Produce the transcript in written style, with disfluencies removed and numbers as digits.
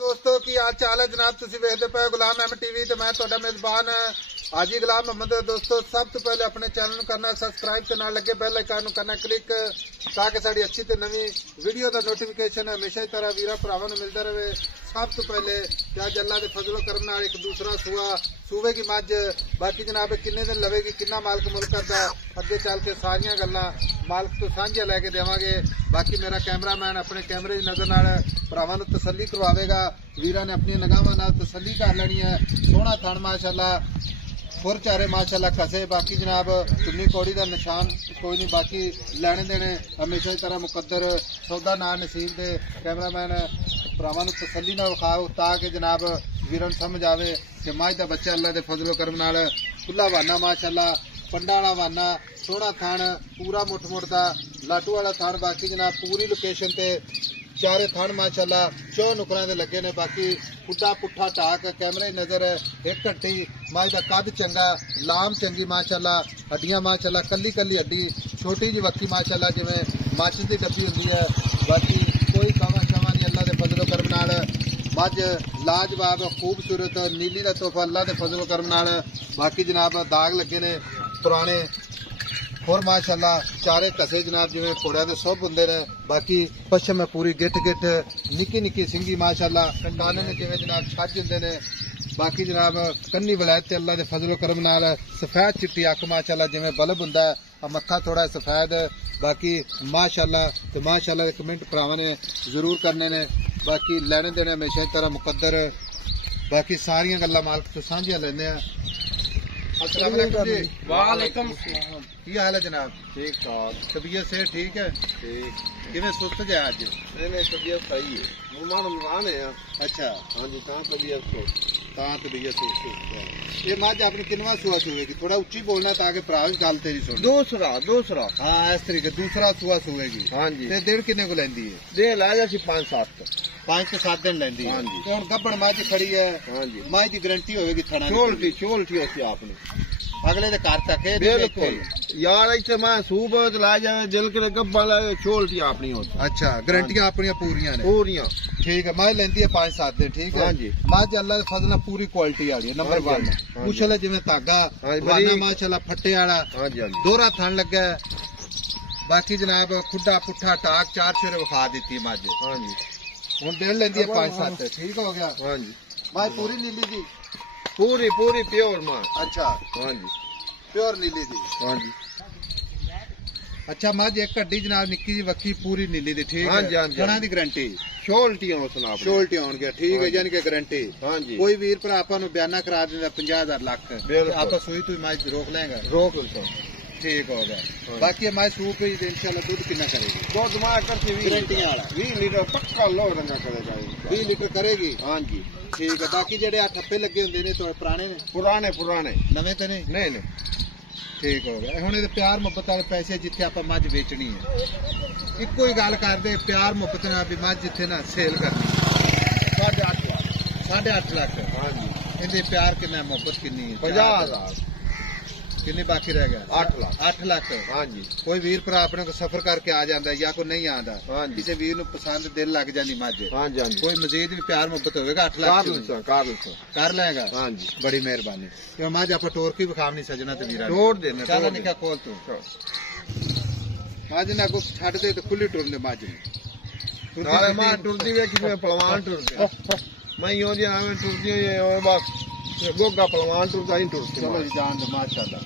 दोस्तों की हाल चाल है जनाब, तुसी वेखदे पे गुलाम अहमद टीवी ते मैं तुहाडा मेजबान हाजी गुलाम मोहम्मद। दोस्तों सब तो पहले अपने चैनल नूं करना सबसक्राइब ते नाल लगे बेल आइकन नूं करना क्लिक ताकि साडी अच्छी ते नवी वीडियो दा नोटिफिकेशन हमेशा ही तरह वीरा भरावां नूं मिलदा रहे। सब तो पहले अज अल्लाह के फजलो करम नाल एक दूसरा सूवे की मझ बाकी जनाब किन्ने दिन लवेगी किन्ना मालक मुल्क करदा अगे चल के सारियां गल्लां मालक तो सांझियां लैके देवांगे। बाकी मेरा कैमरामैन अपने कैमरे की नजर नाल भरावां नूं तसल्ली करवावेगा। वीरां ने अपनी निगाहां नाल तसल्ली कर लेनी है। सोहना थान माशाअल्लाह फुर चारे माशाअल्लाह कसे। बाकी जनाब चुन्नी कौड़ी का निशान कोई नहीं, बाकी लैने देने हमेशा की तरह मुकद्दर सौदा ना नसीब दे। कैमरामैन भरावां नूं तसल्ली नाल विखाओ ताकि जनाब वीरां नूं समझ आवे कि मझ दा बच्चा अल्लाह दे फजलो करम नाल खुला वाना माशाअल्लाह पंडा वाला वाना सोहना थान पूरा मुठ दा लाटू वाला थान। बाकी जनाब पूरी लोकेशन ते चारे थान माशाअल्लाह चौ नुकरां दे लगे ने। बाकी खुदा पुट्ठा टाक कैमरे नजर एक घंटी मां दा कद चंगा लाम चंगी माशाअल्लाह हड्डियां माशाअल्लाह कली कली हड्डी छोटी जी वक्की माशाअल्लाह जिवें माचिस दी डब्बी हुंदी है। बाकी कोई कवा शवा नहीं अल्लाह दे फजलो करम नाल मझ लाजवाब खूबसूरत नीली दा तोहफा अल्लाह दे फजलो करम नाल। बाकी जनाब दाग लगे ने पुराने और माशाअल्लाह चारे कसे जनाब जिवें घोड़ियां दे सुभ हुंदे ने। बाकी पश्चिम पूरी गिट गिट निक्की निक्की सिंगी माशाअल्लाह कंडाने ने जिवें जनाब छज हुंदे ने। बाकी जनाब कन्नी वलैत अल्लाह दे फजलो करम नाल सफेद चिट्टी अख माशाअल्लाह जिवें बल्ब हुंदा है मत्था थोड़ा सफेद। बाकी माशाअल्लाह ते माशाअल्लाह दे कमेंट भरावां ने जरूर करने ने। बाकी लैने देने हमेशा की तरह मुकद्दर। बाकी सारियां गल्लां मालक तो साझियां लैंदे आ। अस्सलाम वालेकुम जी। वालेकुम सलाम। की हाल है जनाब? ठीक ठाक। तबीयत से ठीक है? ठीक। किवें सुस्त जा अज? नहीं तबीयत सही है। मेहमान रमजान है। अच्छा हाँ जी तबीयत तबीयत सुस्त है। ये मझ अपनी किनवा सुआ सुएगी? थोड़ा उच्ची बोलना ताकि भरा गल तेरी सुन। दूसरा हाँ इस तरीके दूसरा सुआ सुएगी। हाँ जी। ते दिन किन्ने को लैंदी है? दिन ला जासी 5-7 से 7 दिन लैंदी है। हाँ जी। तो हुण गब्बड़ मझ खड़ी है। हाँ जी। मझ की गारंटी होगी थना चोलटी होती आपने अगले दे घर तक बिल्कुल यार इतने मैं सूब ला जाए दिल के गब्बा ला चोलटी अपनी होती। अच्छा गारंटियां अपनी पूरियां ने? पूरियां ठीक है। मझ लेंदी है 5-7 दिन। ठीक है। हाँ जी। मझ अल्लाह दे फजल नाल पूरी क्वालिटी वाली है नंबर 1 कुशल है जिवें धागा वाना माशाअल्लाह फट्टे वाला दोहरा थन लगा है। बाकी जनाब खुडा पुट्ठा टाक चार शेरे विखा दी मझ। हाँ जी। हुण दिन लेंदी है 5-7 ठीक हो गया। हाँ जी। मझ पूरी नीली दी? पूरी प्योर मां। अच्छा हाँ जी प्योर नीली दी। हाँ जी। अच्छा मझ एक हड्डी जनाब निक्की जी वक्की पूरी नीली दी। ठीक हाँ जी। है। खाना दी गारंटी शोल्टी होणगे। ठीक है यानी कि गारंटी। हाँ जी। कोई वीर भरा आपां नूं बयाना करा दिंदा 50,000 लाख आपां सूई तू मझ रोक लेंगा? रोक ठीक हो गया। बाकी हमारे सूप इंशाल्लाह दूध कितना करेगी? दूध गारंटी वाला 20 लीटर पक्का लो रंगा करेगा। 20 लीटर करेगी? हाँ जी। ठीक है। बाकी जेडे ठप्पे लगे होंगे ने तो पुराने ने? पुराने नवे तो नहीं? नहीं ठीक हो गया। हुण इहदे प्यार मुहब्बत वाले पैसे जिथे आपां मझ बेचनी है इक्को ही गल करदे प्यार मुहब्बत नाल भी मझ जिथे ना सेल करनी 8.5 लाख। हाँ जी। इहदे प्यार कितना मुहब्बत कितनी है? 50,000 किन्नी बाकी रह गया? 8 लाख। 8 लाख। हाँ जी। कोई वीर भरा अपने को सफर करके आ जाता या कोई नहीं आता? हाँ जी। किसी वीर पसंद दिल लग जाती मझ? हाँ जी। कोई मजीद भी प्यार मुहब्बत होगा 8 लाख कर लेगा? हाँ जी। बड़ी मेहरबानी। मझ आप टोर की विखावनी सजना तो वीर तोड़ देना चल निका खोल तू मझ ने अगो छड़ दे तो खुली टुरने मझ मां टुरदी वे कि पलवान टुरदे मैं यो जी टुरदी बस गोगा पलवान टुरदा ही टुरदी। चलो जान दे माशाअल्लाह।